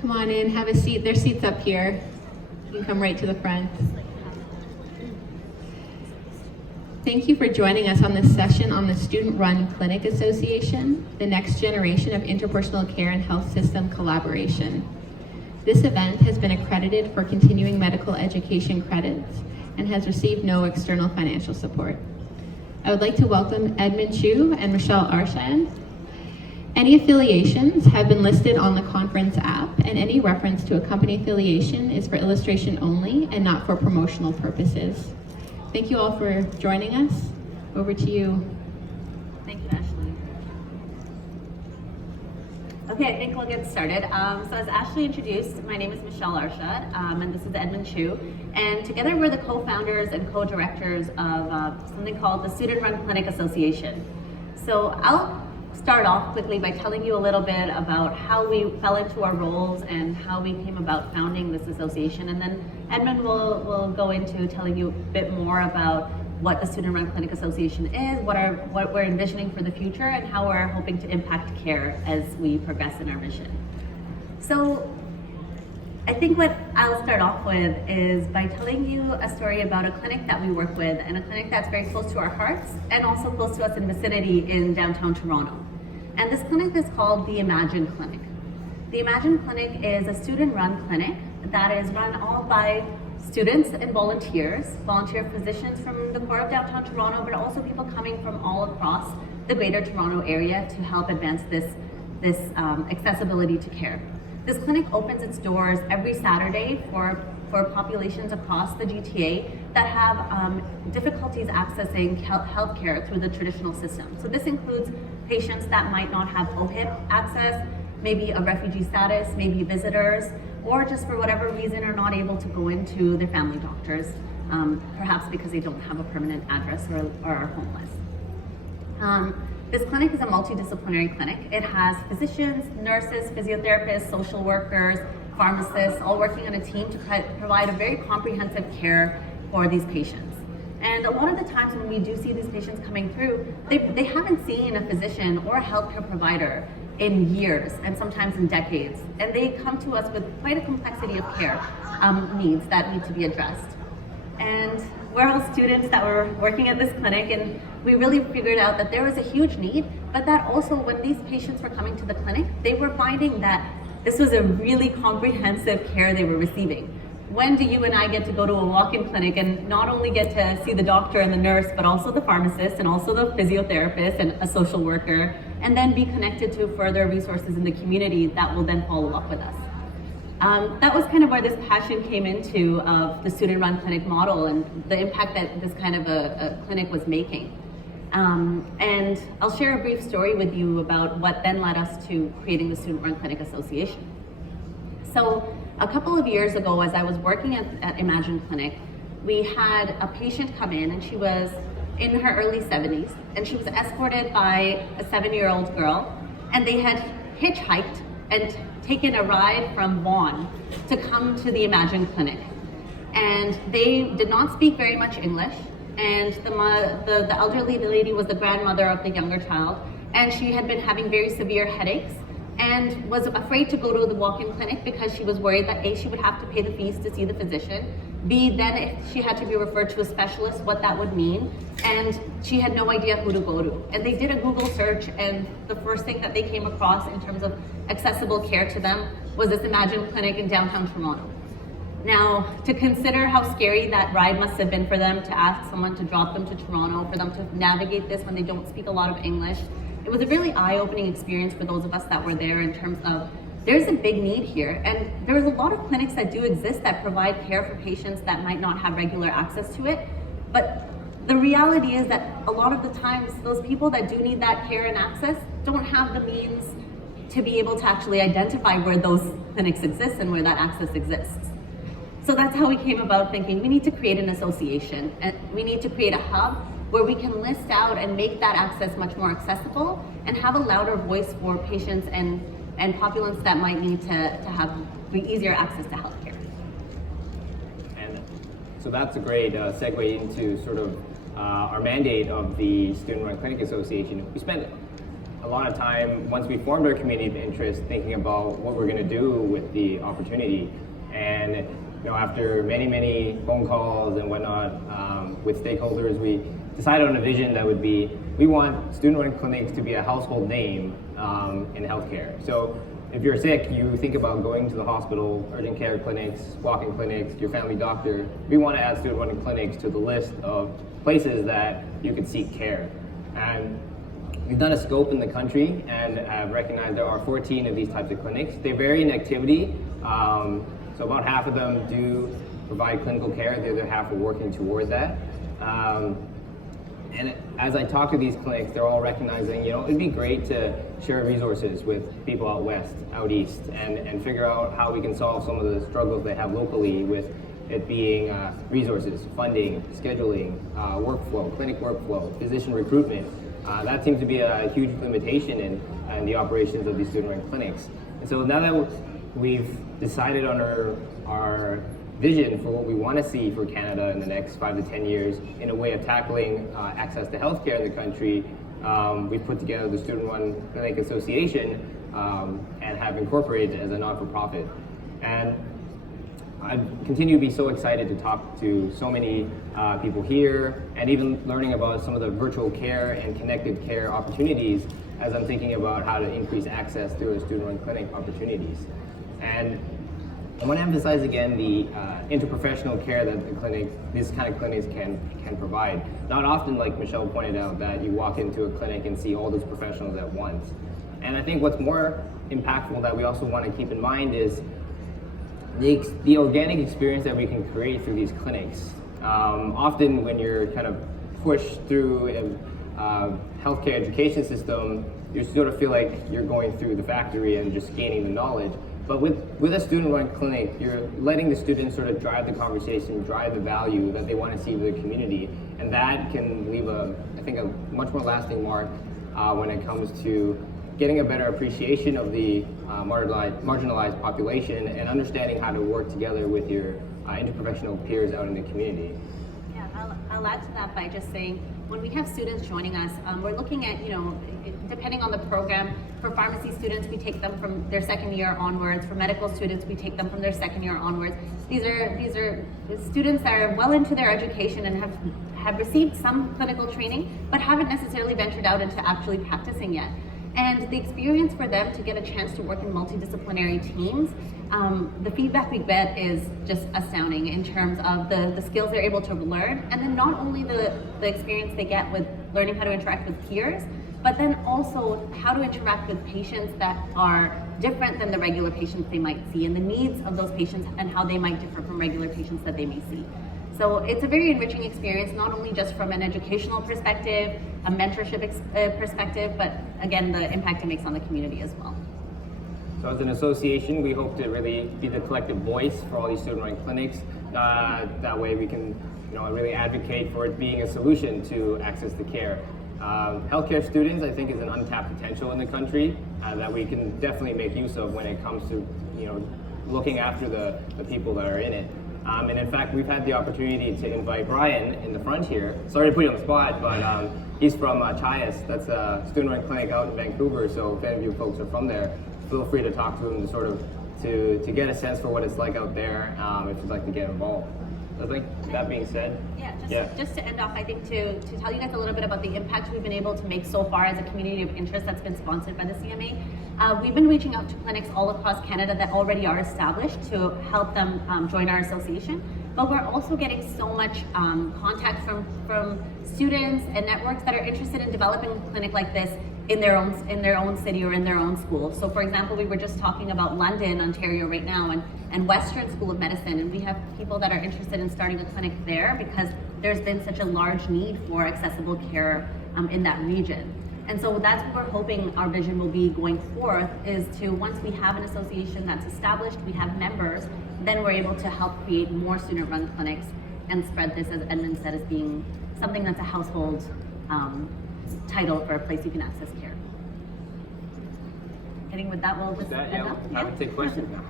Come on in, have a seat. There's seats up here. You can come right to the front. Thank you for joining us on this session on the Student-Run Clinic Association, the next generation of interpersonal care and health system collaboration. This event has been accredited for continuing medical education credits and has received no external financial support. I would like to welcome Edmond Chiu and Mishaal Arshad. Any affiliations have been listed on the conference app, and any reference to a company affiliation is for illustration only and not for promotional purposes. Thank you all for joining us. Over to you. Thank you, Ashley. Okay, I think we'll get started. So as Ashley introduced, my name is Mishaal Arshad, and this is Edmond Chiu. And together we're the co-founders and co-directors of something called the Student-Run Clinic Association. So I'll start off quickly by telling you a little bit about how we fell into our roles and how we came about founding this association. And then Edmond will go into telling you a bit more about what the Student Run Clinic Association is, what we're envisioning for the future, and how we're hoping to impact care as we progress in our mission. So I think what I'll start off with is by telling you a story about a clinic that we work with, and a clinic that's very close to our hearts and also close to us in vicinity in downtown Toronto. And this clinic is called the Imagine Clinic. The Imagine Clinic is a student-run clinic that is run all by students and volunteer physicians from the core of downtown Toronto, but also people coming from all across the Greater Toronto area to help advance this accessibility to care. This clinic opens its doors every Saturday for populations across the GTA that have difficulties accessing healthcare through the traditional system. So this includes patients that might not have OHIP access, maybe a refugee status, maybe visitors, or just for whatever reason are not able to go into their family doctors, perhaps because they don't have a permanent address or are homeless. This clinic is a multidisciplinary clinic. It has physicians, nurses, physiotherapists, social workers, pharmacists, all working on a team to provide a very comprehensive care for these patients. And a lot of the times when we do see these patients coming through, they haven't seen a physician or a healthcare provider in years and sometimes in decades. And they come to us with quite a complexity of care needs that need to be addressed. And we're all students that were working at this clinic, and we really figured out that there was a huge need, but that also when these patients were coming to the clinic, they were finding that this was a really comprehensive care they were receiving. When do you and I get to go to a walk-in clinic and not only get to see the doctor and the nurse, but also the pharmacist and also the physiotherapist and a social worker, and then be connected to further resources in the community that will then follow up with us? That was kind of where this passion came into of the student-run clinic model and the impact that this kind of a clinic was making. And I'll share a brief story with you about what then led us to creating the Student-Run Clinic Association. So a couple of years ago, as I was working at Imagine Clinic, we had a patient come in, and she was in her early 70s, and she was escorted by a 7-year-old girl, and they had hitchhiked and taken a ride from Vaughan to come to the Imagine Clinic. And they did not speak very much English, and the elderly lady was the grandmother of the younger child, and she had been having very severe headaches and was afraid to go to the walk-in clinic because she was worried that A, she would have to pay the fees to see the physician, B, then if she had to be referred to a specialist, what that would mean, and she had no idea who to go to. And they did a Google search, and the first thing that they came across in terms of accessible care to them was this Imagine Clinic in downtown Toronto. Now, to consider how scary that ride must have been for them to ask someone to drop them to Toronto, for them to navigate this when they don't speak a lot of English, it was a really eye-opening experience for those of us that were there in terms of there's a big need here, and there's a lot of clinics that do exist that provide care for patients that might not have regular access to it, but the reality is that a lot of the times those people that do need that care and access don't have the means to be able to actually identify where those clinics exist and where that access exists. So that's how we came about thinking we need to create an association, and we need to create a hub where we can list out and make that access much more accessible and have a louder voice for patients and populations that might need to have easier access to healthcare. And so that's a great segue into sort of our mandate of the Student Run Clinic Association. We spent a lot of time, once we formed our community of interest, thinking about what we're going to do with the opportunity. And after many phone calls and whatnot with stakeholders, we decided on a vision that would be, we want student-run clinics to be a household name in healthcare. So if you're sick, you think about going to the hospital, urgent care clinics, walk-in clinics, your family doctor. We want to add student-run clinics to the list of places that you could seek care. And we've done a scope in the country and have recognized there are 14 of these types of clinics. They vary in activity. So about half of them do provide clinical care. The other half are working toward that. And as I talk to these clinics, they're all recognizing, it'd be great to share resources with people out west, out east, and figure out how we can solve some of the struggles they have locally with it being resources, funding, scheduling, workflow, clinic workflow, physician recruitment. That seems to be a huge limitation in the operations of these student-run clinics. And so now that we've decided on our vision for what we want to see for Canada in the next 5 to 10 years in a way of tackling access to healthcare in the country, we've put together the Student-Run Clinic Association and have incorporated it as a not-for-profit. And I continue to be so excited to talk to so many people here and even learning about some of the virtual care and connected care opportunities as I'm thinking about how to increase access through the student-run clinic opportunities. And I want to emphasize again the interprofessional care that these kind of clinics can provide. Not often, like Mishaal pointed out, that you walk into a clinic and see all those professionals at once. And I think what's more impactful that we also want to keep in mind is the organic experience that we can create through these clinics. Often when you're kind of pushed through a healthcare education system, you sort of feel like you're going through the factory and just gaining the knowledge. But with a student-run clinic, you're letting the students sort of drive the conversation, drive the value that they want to see with the community. And that can leave I think, a much more lasting mark when it comes to getting a better appreciation of the marginalized population and understanding how to work together with your interprofessional peers out in the community. Yeah, I'll add to that by just saying, when we have students joining us, we're looking at, depending on the program, for pharmacy students, we take them from their second year onwards. For medical students, we take them from their second year onwards. These are students that are well into their education and have received some clinical training, but haven't necessarily ventured out into actually practicing yet. And the experience for them to get a chance to work in multidisciplinary teams, the feedback we get is just astounding in terms of the skills they're able to learn, and then not only the experience they get with learning how to interact with peers, but then also how to interact with patients that are different than the regular patients they might see, and the needs of those patients and how they might differ from regular patients that they may see. So it's a very enriching experience, not only just from an educational perspective, a mentorship perspective, but again, the impact it makes on the community as well. So as an association, we hope to really be the collective voice for all these student-run clinics. That way we can really advocate for it being a solution to access to care. Healthcare students, I think, is an untapped potential in the country that we can definitely make use of when it comes to looking after the people that are in it. And in fact, we've had the opportunity to invite Brian in the front here. Sorry to put you on the spot, but he's from Chiu. That's a student-run clinic out in Vancouver. So if any of you folks are from there, feel free to talk to him to sort of to get a sense for what it's like out there if you'd like to get involved. So I think that being said, just to end off, I think to tell you guys a little bit about the impact we've been able to make so far as a community of interest that's been sponsored by the CMA. We've been reaching out to clinics all across Canada that already are established to help them join our association. But we're also getting so much contact from students and networks that are interested in developing a clinic like this in their own city or in their own school. So for example, we were just talking about London, Ontario right now, and Western School of Medicine, and we have people that are interested in starting a clinic there because there's been such a large need for accessible care in that region. And so that's what we're hoping our vision will be going forth, is to, once we have an association that's established, we have members, then we're able to help create more student-run clinics and spread this, as Edmond said, as being something that's a household title for a place you can access care. I think with that, we'll just end up. I would take questions now.